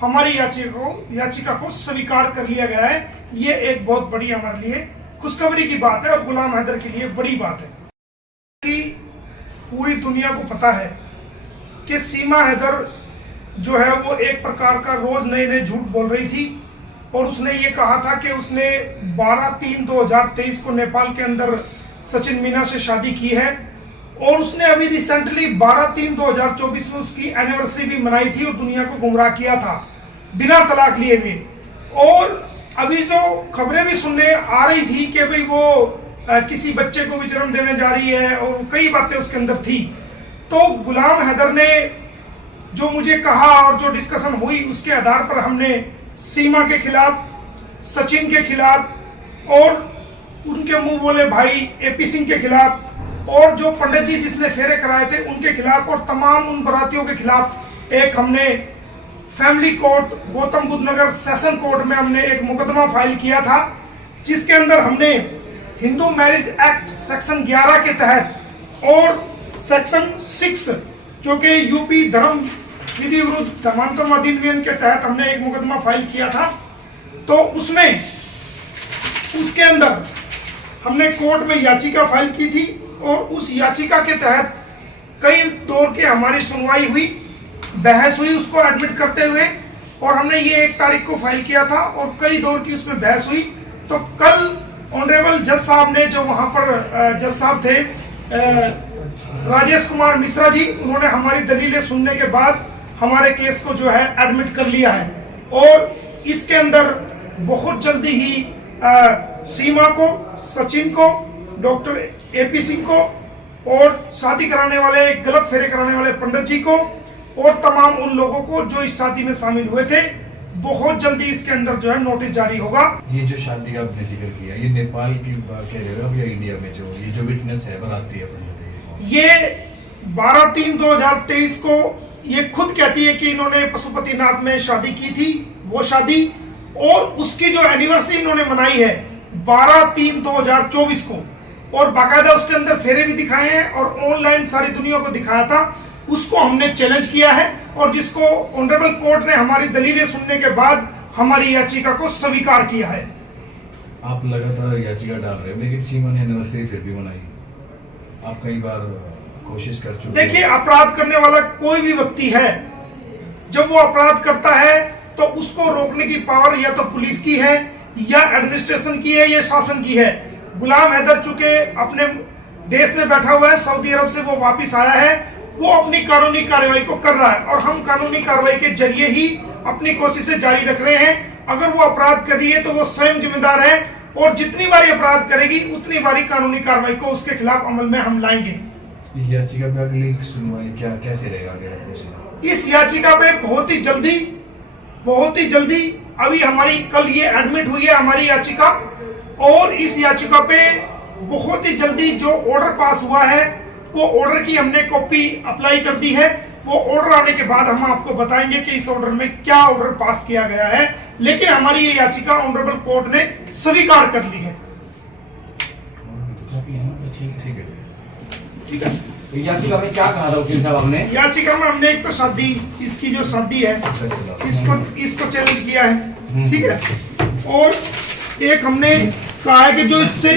हमारी याचिका को स्वीकार कर लिया गया है। ये एक बहुत बड़ी हमारे लिए खुशखबरी की बात है और गुलाम हैदर के लिए बड़ी बात है कि पूरी दुनिया को पता है कि सीमा हैदर जो है वो एक प्रकार का रोज नए नए झूठ बोल रही थी और उसने ये कहा था कि उसने 12/3/2023 को नेपाल के अंदर सचिन मीना से शादी की है और उसने अभी रिसेंटली 12/3/2024 में उसकी एनिवर्सरी भी मनाई थी और दुनिया को गुमराह किया था बिना तलाक लिए हुए। और अभी जो खबरें भी सुनने आ रही थी कि भाई वो किसी बच्चे को भी जन्म देने जा रही है और कई बातें उसके अंदर थी। तो गुलाम हैदर ने जो मुझे कहा और जो डिस्कशन हुई उसके आधार पर हमने सीमा के खिलाफ, सचिन के खिलाफ और उनके मुंह बोले भाई एपी सिंह के खिलाफ और जो पंडित जी जिसने फेरे कराए थे उनके खिलाफ और तमाम उन बरातियों के खिलाफ एक हमने फैमिली कोर्ट गौतम बुद्ध नगर सेशन कोर्ट में हमने एक मुकदमा फाइल किया था, जिसके अंदर हमने हिंदू मैरिज एक्ट सेक्शन 11 के तहत और सेक्शन 6 जो कि यूपी धर्म विधि विरुद्ध धर्मांतरण अधिनियम के तहत हमने एक मुकदमा फाइल किया था। तो उसमें उसके अंदर हमने कोर्ट में याचिका फाइल की थी और उस याचिका के तहत कई दौर की हमारी सुनवाई हुई, बहस हुई उसको एडमिट करते हुए और हमने ये 1 तारीख को फाइल किया था और कई दौर की उसमें बहस हुई। तो कल ऑनरेबल जज साहब ने, जो वहां पर जज साहब थे राजेश कुमार मिश्रा जी, उन्होंने हमारी दलीलें सुनने के बाद हमारे केस को जो है एडमिट कर लिया है और इसके अंदर बहुत जल्दी ही सीमा को, सचिन को, डॉक्टर एपी सिंह को और शादी कराने वाले, गलत फेरे कराने वाले पंडित जी को और तमाम उन लोगों को जो इस शादी में शामिल हुए थे, बहुत जल्दी इसके अंदर जो है नोटिस जारी होगा। ये जो शादी का आपने जिक्र किया, ये नेपाल की बात कह रहे हो या इंडिया में जो ये जो विटनेस है बताती है अपन? ये 12/3/2023 को ये खुद कहती है कि इन्होंने पशुपतिनाथ में शादी की थी, वो शादी, और उसकी जो एनिवर्सरी इन्होंने मनाई है 12/3/2024 को और बाकायदा उसके अंदर फेरे भी दिखाए हैं और ऑनलाइन सारी दुनिया को दिखाया था। उसको हमने चैलेंज किया है और जिसको ऑनरेबल कोर्ट ने हमारी दलीलें सुनने के बाद हमारी याचिका को स्वीकार किया है। आप लगातार याचिका डाल रहे हो लेकिन सीमा ने एनिवर्सरी फिर भी मनाई, आप कई बार कोशिश कर चुके। देखिए, अपराध करने वाला कोई भी व्यक्ति है, जब वो अपराध करता है तो उसको रोकने की पावर या तो पुलिस की है या एडमिनिस्ट्रेशन की है या शासन की है। गुलाम हैदर चूंकि अपने देश में बैठा हुआ है, सऊदी अरब से वो वापिस आया है, वो अपनी कानूनी कार्रवाई को कर रहा है और हम कानूनी कार्रवाई के जरिए ही अपनी कोशिशें जारी रख रहे हैं। अगर वो अपराध कर रही है तो वो स्वयं जिम्मेदार है और जितनी बारी अपराध करेगी उतनी बारी कानूनी कार्रवाई को उसके खिलाफ अमल में हम लाएंगे। इस याचिका पे अगली सुनवाई क्या कैसे रहेगा आगे? इस याचिका पे बहुत ही जल्दी अभी हमारी कल ये एडमिट हुई है हमारी याचिका और इस याचिका पे बहुत ही जल्दी जो ऑर्डर पास हुआ है वो ऑर्डर की हमने कॉपी अप्लाई कर दी है। वो ऑर्डर आने के बाद हम आपको बताएंगे कि इस ऑर्डर में क्या ऑर्डर पास किया गया है, लेकिन हमारी ये याचिका ऑनरेबल कोर्ट ने स्वीकार कर ली है। ठीक है, याचिका में क्या कहा था वकील साहब आपने? याचिका में हमने एक तो शादी, इसकी जो शादी है इसको चैलेंज किया है, ठीक है, और एक हमने कहा है कि जो इससे